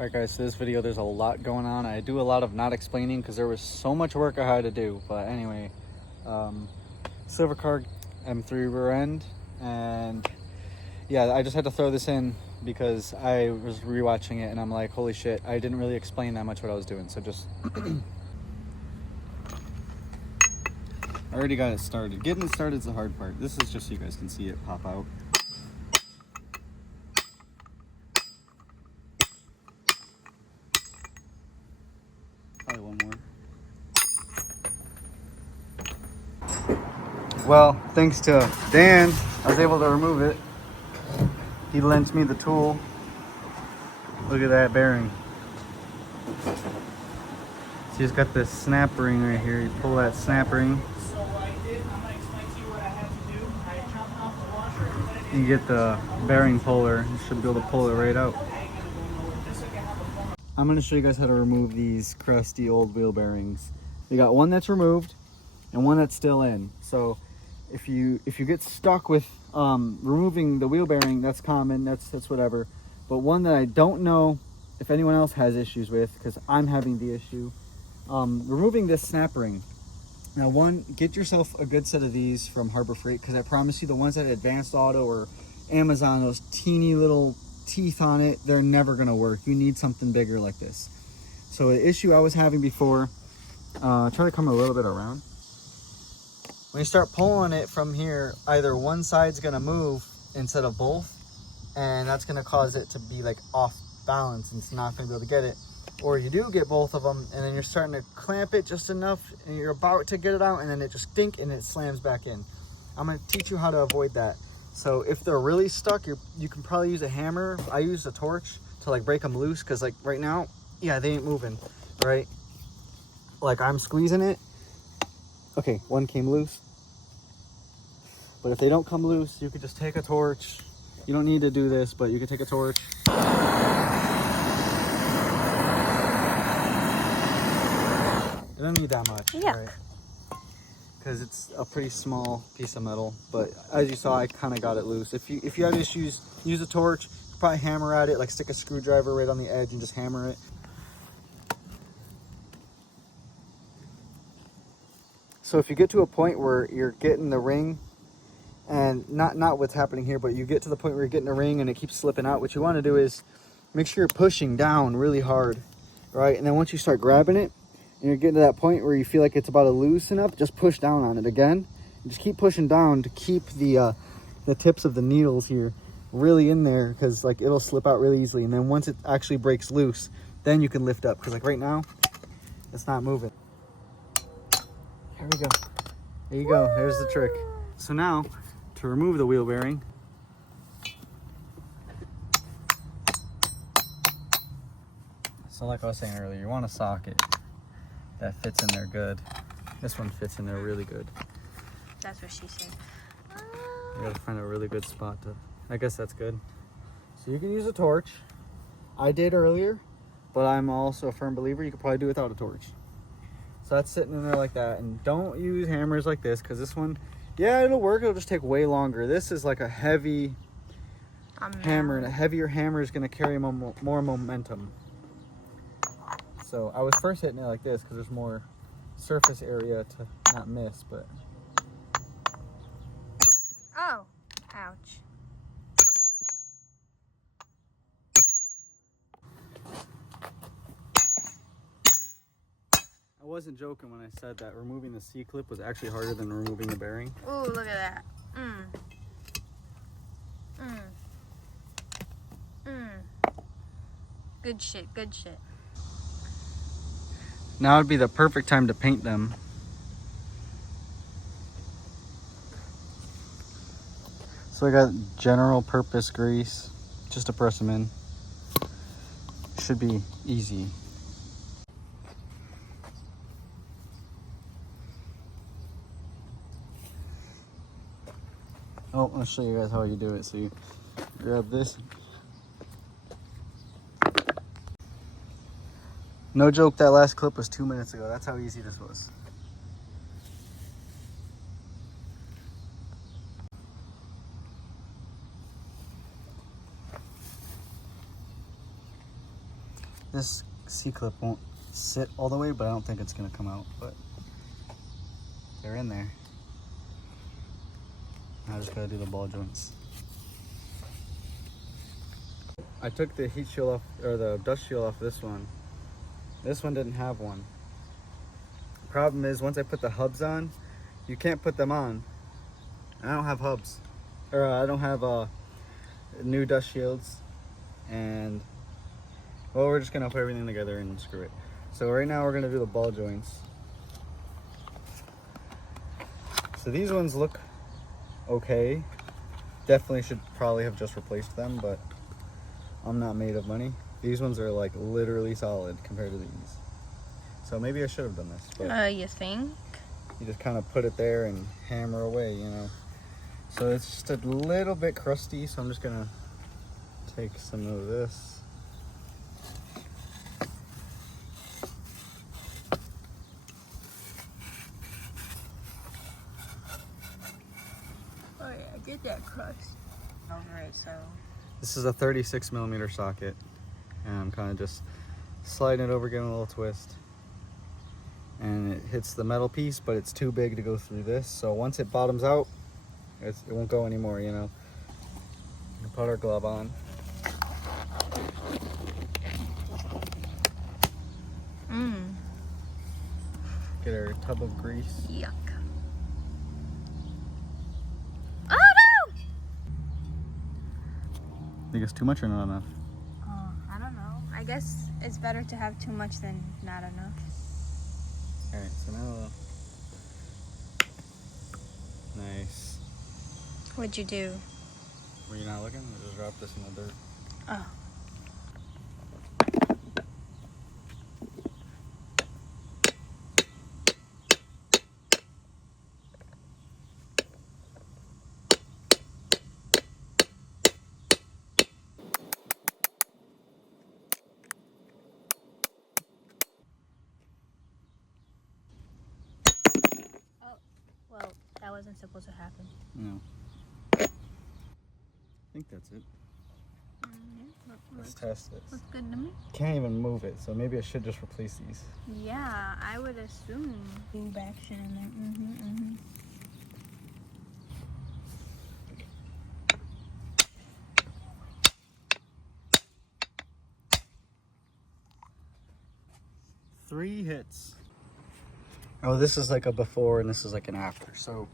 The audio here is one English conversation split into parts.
Alright guys, so this video there's a lot going on. I do a lot of not explaining because there was so much work I had to do. But anyway, silver card M3 rear end, and yeah, I just had to throw this in because I was rewatching it and I'm like, holy shit, I didn't really explain that much what I was doing. So just I already got it started. Getting it started is the hard part. This is just so you guys can see it pop out. Probably one more. Well, thanks to Dan, I was able to remove it. He lent me the tool. Look at that bearing. So he's got this snap ring right here. You pull that snap ring. So what I did, I'm going to explain to you what I had to do. I chopped off the washer. You get the bearing puller. You should be able to pull it right out. I'm going to show you guys how to remove these crusty old wheel bearings. You got one that's removed and one that's still in. So if you get stuck with removing the wheel bearing, that's common, that's whatever. But one that I don't know if anyone else has issues with, because I'm having the issue, removing this snap ring. Now one, get yourself a good set of these from Harbor Freight, because I promise you the ones at Advanced Auto or Amazon, those teeny little teeth on it, they're never going to work. You need something bigger like this. So the issue I was having before, try to come a little bit around. When you start pulling it from here, either one side's going to move instead of both, and that's going to cause it to be like off balance and it's not going to be able to get it. Or you do get both of them and then you're starting to clamp it just enough and you're about to get it out and then it just dink and it slams back in. I'm going to teach you how to avoid that. So if they're really stuck, you can probably use a hammer. I use a torch to like break them loose, because like right now, yeah, they ain't moving, right? Like I'm squeezing it. Okay, one came loose. But if they don't come loose, you could just take a torch. You don't need to do this, but you could take a torch. It doesn't need that much, right? Because it's a pretty small piece of metal. But as you saw, I kind of got it loose. If you have issues, use a torch. Probably hammer at it, like stick a screwdriver right on the edge and just hammer it. So if you get to a point where you're getting the ring, and not what's happening here, but you get to the point where you're getting a ring and it keeps slipping out, what you want to do is make sure you're pushing down really hard, right? And then once you start grabbing it and you're getting to that point where you feel like it's about to loosen up, just push down on it again. And just keep pushing down to keep the tips of the needles here really in there, because like it'll slip out really easily. And then once it actually breaks loose, then you can lift up, because like right now it's not moving. Here we go. There you go. There's the trick. So now to remove the wheel bearing, so like I was saying earlier, you want a socket that fits in there good. This one fits in there really good. That's what she said. You gotta find a really good spot to, I guess that's good. So you can use a torch. I did earlier, but I'm also a firm believer you could probably do without a torch. So that's sitting in there like that. And don't use hammers like this, because this one, yeah, it'll work. It'll just take way longer. This is like a heavy hammer, and a heavier hammer is going to carry more momentum. So I was first hitting it like this because there's more surface area to not miss, but. Oh, ouch. I wasn't joking when I said that removing the C-clip was actually harder than removing the bearing. Ooh, look at that. Good shit, good shit. Now would be the perfect time to paint them. So I got general purpose grease, just to press them in. Should be easy. Oh, I'll show you guys how you do it. So you grab this. No joke, that last clip was 2 minutes ago. That's how easy this was. This C-clip won't sit all the way, but I don't think it's gonna come out, but they're in there. I just gotta do the ball joints. I took the heat shield off, or the dust shield off this one. This one didn't have one. Problem is, once I put the hubs on, you can't put them on. I don't have hubs, or I don't have new dust shields, and well, we're just gonna put everything together and screw it. So right now we're gonna do the ball joints. So these ones look okay. Definitely should probably have just replaced them, but I'm not made of money. These ones are like literally solid compared to these. So maybe I should have done this, but You think? you just kind of put it there and hammer away, you know. So it's just a little bit crusty, so I'm just gonna take some of this. Oh yeah, I did that crust. Over it, so. This is a 36 millimeter socket, and I'm kind of just sliding it over, giving a little twist. And it hits the metal piece, but it's too big to go through this. So once it bottoms out, it won't go anymore, you know. We'll put our glove on. Get our tub of grease. Yuck. Oh no! Think it's too much or not enough? I don't know. I guess it's better to have too much than not enough. Alright, so now... Nice. What'd you do? Were you not looking? I just dropped this in the dirt. Oh. Well, that wasn't supposed to happen. No. I think that's it. Let's test this. Looks good to me. Can't even move it, so maybe I should just replace these. Yeah, I would assume. Tube action in there. 3 hits. Oh, this is like a before and this is like an after. So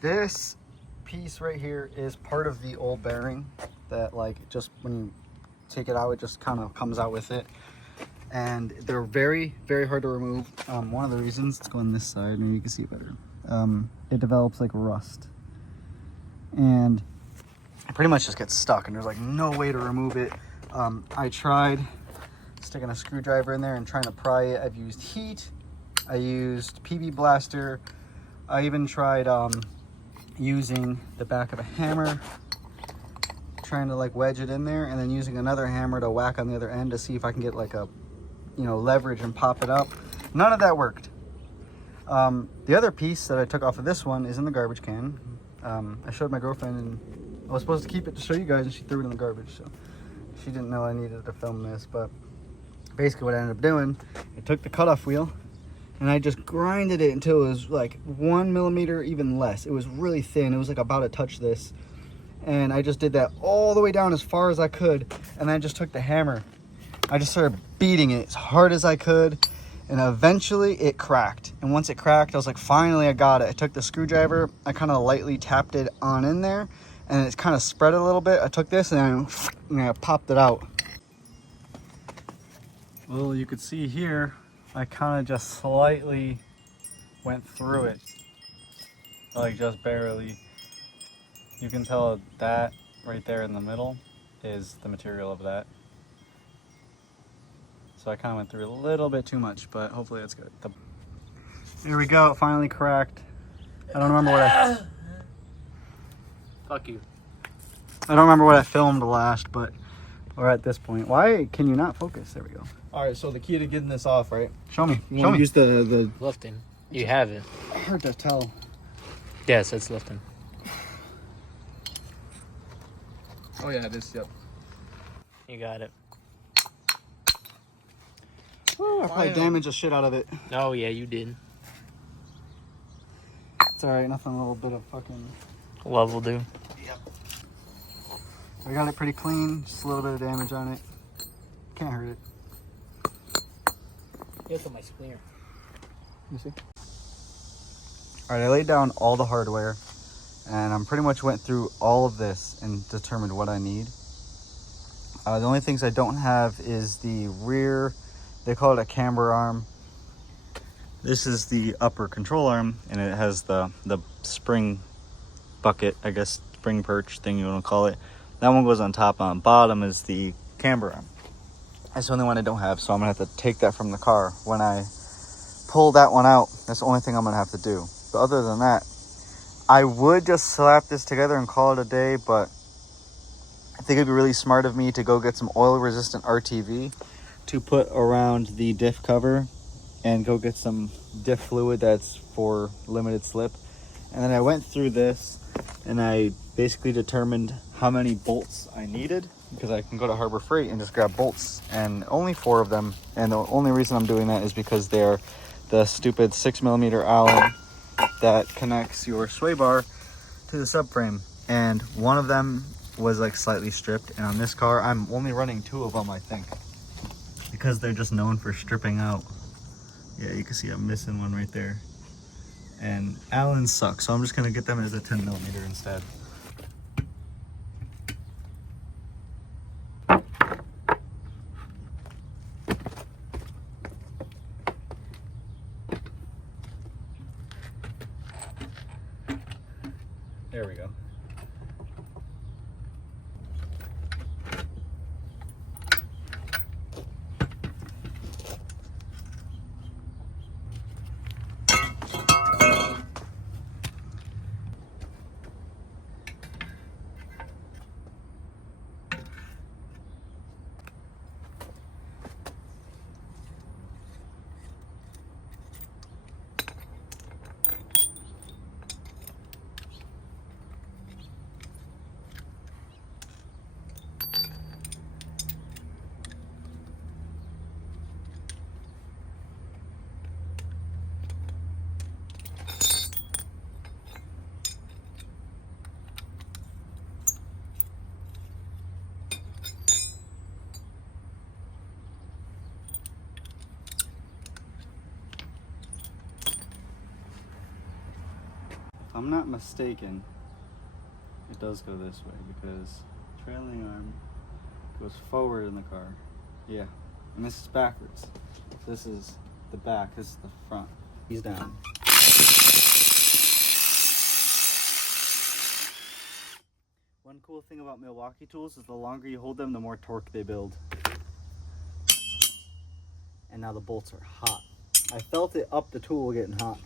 this piece right here is part of the old bearing that, like, just when you take it out, it just kind of comes out with it. And they're very, very hard to remove. One of the reasons, let's go on this side, maybe you can see it better. It develops like rust. And it pretty much just gets stuck and there's like no way to remove it. I tried sticking a screwdriver in there and trying to pry it. I've used heat. I used PB Blaster. I even tried using the back of a hammer, trying to like wedge it in there, and then using another hammer to whack on the other end to see if I can get like a, you know, leverage and pop it up. None of that worked. The other piece that I took off of this one is in the garbage can. I showed my girlfriend and I was supposed to keep it to show you guys, and she threw it in the garbage, so she didn't know I needed to film this. But basically what I ended up doing, I took the cutoff wheel and I just grinded it until it was like 1 millimeter, even less. It was really thin. It was like about to touch this. And I just did that all the way down as far as I could. And then I just took the hammer. I just started beating it as hard as I could. And eventually it cracked. And once it cracked, I was like, finally I got it. I took the screwdriver. I kind of lightly tapped it on in there. And it kind of spread a little bit. I took this and I popped it out. Well, you could see here, I kind of just slightly went through it. Like just barely. You can tell that right there in the middle is the material of that. So I kind of went through a little bit too much, but hopefully that's good. Here we go, it finally cracked. I don't remember what I... Fuck you. I don't remember what I filmed last, but we're at this point. Why can you not focus? There we go. All right, so the key to getting this off, right? Show me. You Show want me. to use the lifting. You have it. Hard to tell. Yes, it's lifting. Oh yeah, it is. Yep. You got it. Woo, I probably damaged the shit out of it. Oh yeah, you did. It's alright, nothing, a little bit of fucking... Love will do. Yep. I got it pretty clean, just a little bit of damage on it. Can't hurt it. Here's my clear. You see? Alright, I laid down all the hardware and I'm pretty much went through all of this and determined what I need. The only things I don't have is the rear, they call it a camber arm. This is the upper control arm and it has the spring bucket, I guess, spring perch thing you want to call it. That one goes on top. On bottom is the camber arm. That's the only one I don't have, so I'm gonna have to take that from the car. When I pull that one out, that's the only thing I'm gonna have to do. But other than that, I would just slap this together and call it a day, but I think it'd be really smart of me to go get some oil resistant RTV to put around the diff cover and go get some diff fluid that's for limited slip. And then I went through this and I basically determined how many bolts I needed, because I can go to Harbor Freight and just grab bolts, and only 4 of them. And the only reason I'm doing that is because they're the stupid 6mm Allen that connects your sway bar to the subframe. And one of them was like slightly stripped, and on this car I'm only running 2 of them, I think, because they're just known for stripping out. Yeah, you can see I'm missing one right there. And Allens suck, so I'm just gonna get them as a 10mm instead. There we go. If I'm not mistaken, it does go this way because trailing arm goes forward in the car. Yeah, and this is backwards. This is the back, this is the front. He's down. One cool thing about Milwaukee tools is the longer you hold them, the more torque they build. And now the bolts are hot. I felt it up the tool getting hot.